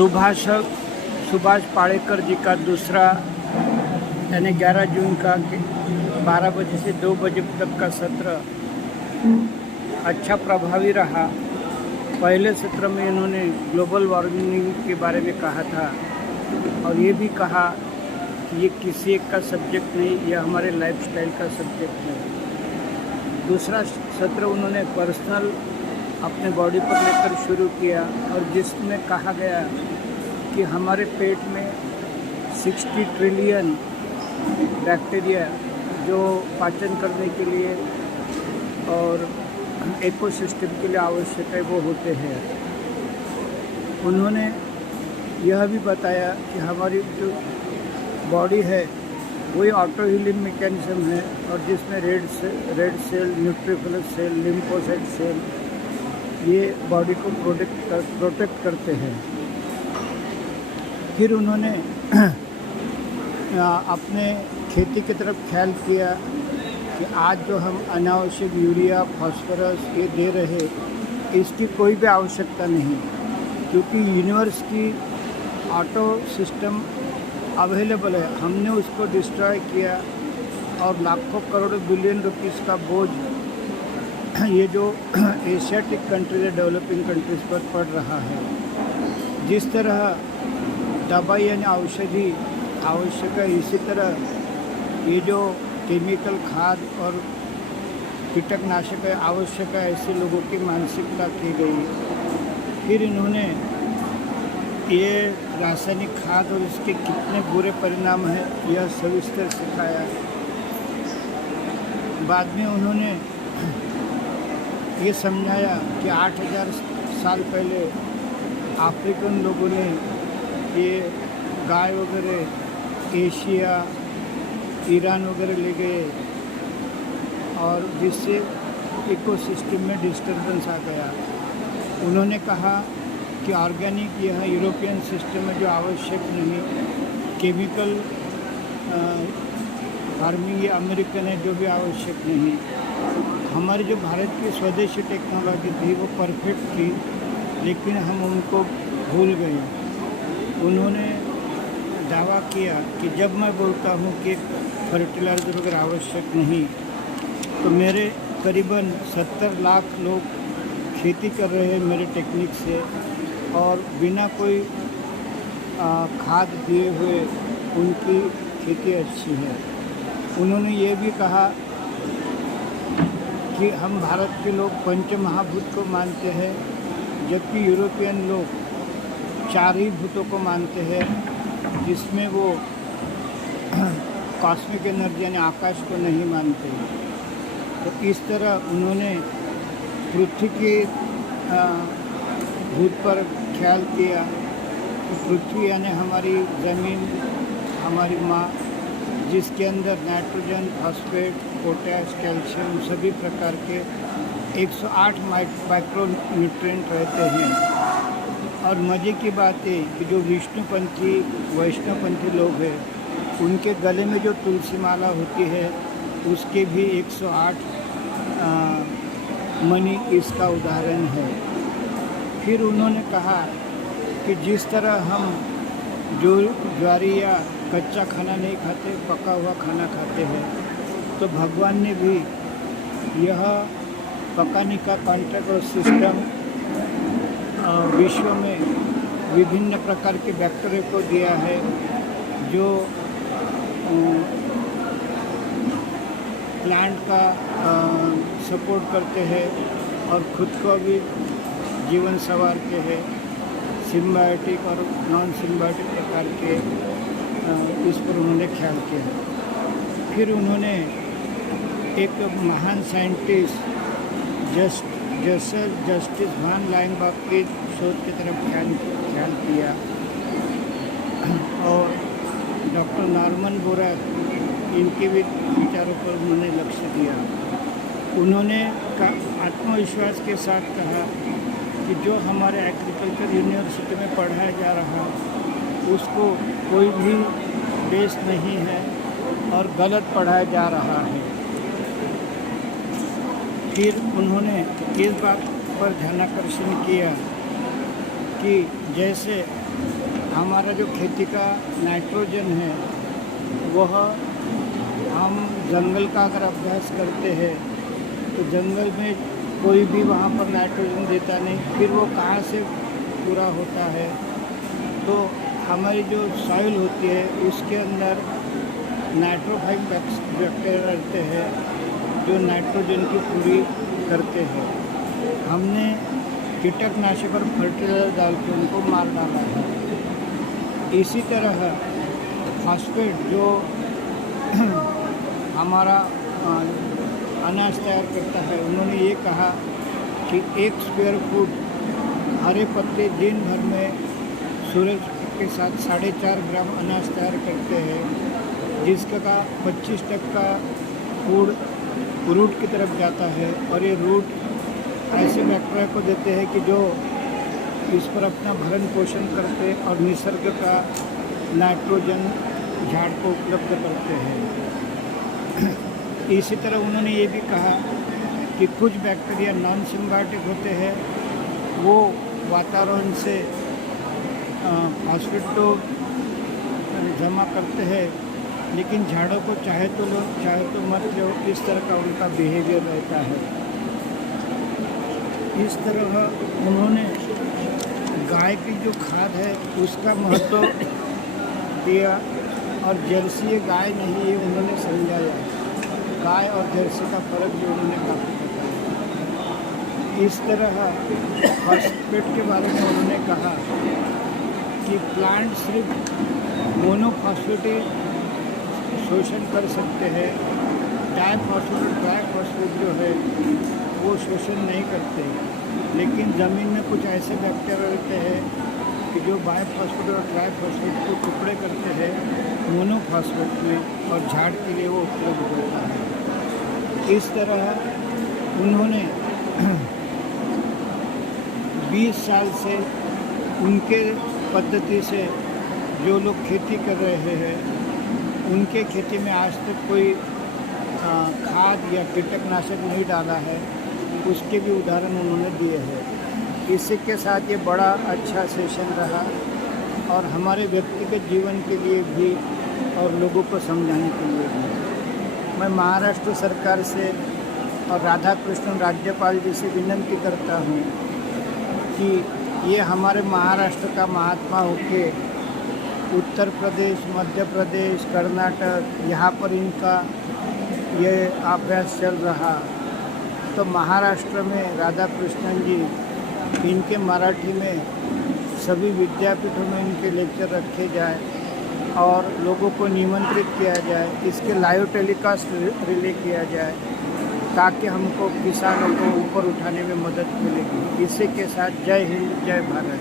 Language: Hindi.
सुभाष पालेकर जी का दूसरा यानी 11 जून का 12 बजे से 2 बजे तक का सत्र अच्छा प्रभावी रहा। पहले सत्र में इन्होंने ग्लोबल वार्मिंग के बारे में कहा था और ये भी कहा कि ये किसी एक का सब्जेक्ट नहीं, यह हमारे लाइफस्टाइल का सब्जेक्ट है। दूसरा सत्र उन्होंने पर्सनल अपने बॉडी पर लेकर शुरू किया और जिसमें कहा गया कि हमारे पेट में 60 ट्रिलियन बैक्टीरिया जो पाचन करने के लिए और इकोसिस्टम के लिए आवश्यक है वो होते हैं। उन्होंने यह भी बताया कि हमारी जो बॉडी है वही ऑटो हीलिंग मैकेनिज्म है और जिसमें red cell, neutrophil cell, lymphocyte cell ये बॉडी को प्रोटेक्ट करते हैं। फिर उन्होंने अपने खेती की तरफ ख्याल किया कि आज जो हम अनावश्यक यूरिया, फास्फोरस ये दे रहे, इसकी कोई भी आवश्यकता नहीं, क्योंकि यूनिवर्स की ऑटो सिस्टम अवेलेबल है। हमने उसको डिस्ट्रॉय किया और लाखों करोड़ों बिलियन रुपीस का बोझ ये जो एशियाटिक कंट्रीज है, डेवलपिंग कंट्रीज पर पड़ रहा है। जिस तरह दवाई यानी औषधि आवश्यक है, इसी तरह ये जो केमिकल खाद और कीटनाशक है आवश्यक है, ऐसे लोगों की मानसिकता की गई। फिर इन्होंने ये रासायनिक खाद और इसके कितने बुरे परिणाम हैं यह सविस्तर सिखाया। बाद में उन्होंने ये समझाया कि 8000 साल पहले अफ्रीकन लोगों ने ये गाय वगैरह एशिया, ईरान वगैरह ले गए और जिससे इकोसिस्टम में डिस्टर्बेंस आ गया। उन्होंने कहा कि ऑर्गेनिक यह यूरोपियन सिस्टम में जो आवश्यक नहीं, केमिकल फार्मिंग ये अमेरिकन है जो भी आवश्यक नहीं। हमारी जो भारत की स्वदेशी टेक्नोलॉजी थी वो परफेक्ट थी, लेकिन हम उनको भूल गए। उन्होंने दावा किया कि जब मैं बोलता हूँ कि फर्टिलाइज़र वगैरह आवश्यक नहीं, तो मेरे करीबन 70 लाख लोग खेती कर रहे हैं मेरे टेक्निक से और बिना कोई खाद दिए हुए उनकी खेती अच्छी है। उन्होंने ये भी कहा कि हम भारत के लोग पंच महाभूत को मानते हैं, जबकि यूरोपियन लोग 4 ही भूतों को मानते हैं, जिसमें वो कॉस्मिक एनर्जी यानी आकाश को नहीं मानते। तो इस तरह उन्होंने पृथ्वी के भूत पर ख्याल किया कि पृथ्वी यानी हमारी ज़मीन, हमारी माँ, जिसके अंदर नाइट्रोजन, फॉस्फेट, पोटैश, कैल्शियम सभी प्रकार के 108 माइक्रो न्यूट्रिएंट रहते हैं। और मज़े की बात है कि जो विष्णुपंथी वैष्णवपंथी लोग हैं उनके गले में जो तुलसी माला होती है उसके भी 108 मणि इसका उदाहरण है। फिर उन्होंने कहा कि जिस तरह हम जो ज्वारी या कच्चा खाना नहीं खाते, पका हुआ खाना खाते हैं, तो भगवान ने भी यह पकाने का कॉन्ट्रैक्ट और सिस्टम विश्व में विभिन्न प्रकार के बैक्टीरिया को दिया है जो प्लांट का सपोर्ट करते हैं और खुद को भी जीवन संवारते हैं। सिम्बायोटिक और नॉन सिम्बायोटिक प्रकार के इस पर उन्होंने ख्याल किया। फिर उन्होंने एक महान साइंटिस्ट जस्टिस वान लायनबर्ग की शोध की तरफ ख्याल किया और डॉक्टर नॉर्मन बोरक इनके भी विचारों पर उन्होंने लक्ष्य दिया। उन्होंने आत्मविश्वास के साथ कहा कि जो हमारे एग्रीकल्चर यूनिवर्सिटी में पढ़ाया जा रहा उसको कोई भी बेस नहीं है और गलत पढ़ाया जा रहा है। फिर उन्होंने इस बात पर ध्यानाकर्षण किया कि जैसे हमारा जो खेती का नाइट्रोजन है वह हम जंगल का अगर अभ्यास करते हैं तो जंगल में कोई भी वहाँ पर नाइट्रोजन देता नहीं, फिर वो कहाँ से पूरा होता है। तो हमारी जो सॉइल होती है उसके अंदर नाइट्रोफाइल बैक्टीरिया रहते हैं जो नाइट्रोजन की पूरी करते हैं। हमने कीटकनाशक और फर्टिलाइजर डाल के उनको मार डाला है। इसी तरह फॉस्फेट जो हमारा अनाज तैयार करता है, उन्होंने ये कहा कि 1 स्क्वायर फुट हरे पत्ते दिन भर में सूरज के साथ 4.5 ग्राम अनाज तैयार करते हैं, जिसका 25% फूड रूट की तरफ जाता है। और ये रूट ऐसे बैक्टीरिया को देते हैं कि जो इस पर अपना भरण पोषण करते और निसर्ग का नाइट्रोजन झाड़ को उपलब्ध करते हैं। इसी तरह उन्होंने ये भी कहा कि कुछ बैक्टीरिया नॉन सिम्बायोटिक होते हैं, वो वातावरण से फॉस्फेट तो जमा करते हैं, लेकिन झाड़ों को चाहे तो लो चाहे तो मत लो, इस तरह का उनका बिहेवियर रहता है। इस तरह उन्होंने गाय की जो खाद है उसका महत्व दिया और जर्सी गाय नहीं है उन्होंने समझाया। गाय और जर्सी का फर्क भी उन्होंने काफ़ी बताया। इस तरह फॉस्फेट के बारे में उन्होंने कहा कि प्लांट सिर्फ मोनोफॉस्फेट शोषण कर सकते हैं, डाइफॉस्फेट और ट्राइफॉस्फेट जो है वो शोषण नहीं करते। लेकिन ज़मीन में कुछ ऐसे बैक्टीरिया रहते हैं कि जो बाइफॉस्फेट और ट्राइफॉस्फेट को टुकड़े करते हैं मोनोफॉस्फेट में और झाड़ के लिए वो उपलब्ध होता है। इस तरह उन्होंने 20 साल से उनके पद्धति से जो लोग खेती कर रहे हैं उनके खेती में आज तक कोई खाद या कीटकनाशक नहीं डाला है, उसके भी उदाहरण उन्होंने दिए हैं। इसी के साथ ये बड़ा अच्छा सेशन रहा और हमारे व्यक्तिगत जीवन के लिए भी और लोगों को समझाने के लिए भी। मैं महाराष्ट्र सरकार से और राधाकृष्णन राज्यपाल जी से विनती करता हूँ कि ये हमारे महाराष्ट्र का महात्मा होके उत्तर प्रदेश, मध्य प्रदेश, कर्नाटक यहाँ पर इनका ये अभ्यास चल रहा, तो महाराष्ट्र में राधाकृष्णन जी इनके मराठी में सभी विद्यापीठों में इनके लेक्चर रखे जाए और लोगों को निमंत्रित किया जाए, इसके लाइव टेलीकास्ट रिले किया जाए ताकि हमको किसानों को ऊपर उठाने में मदद मिलेगी। इसी के साथ जय हिंद, जय भारत।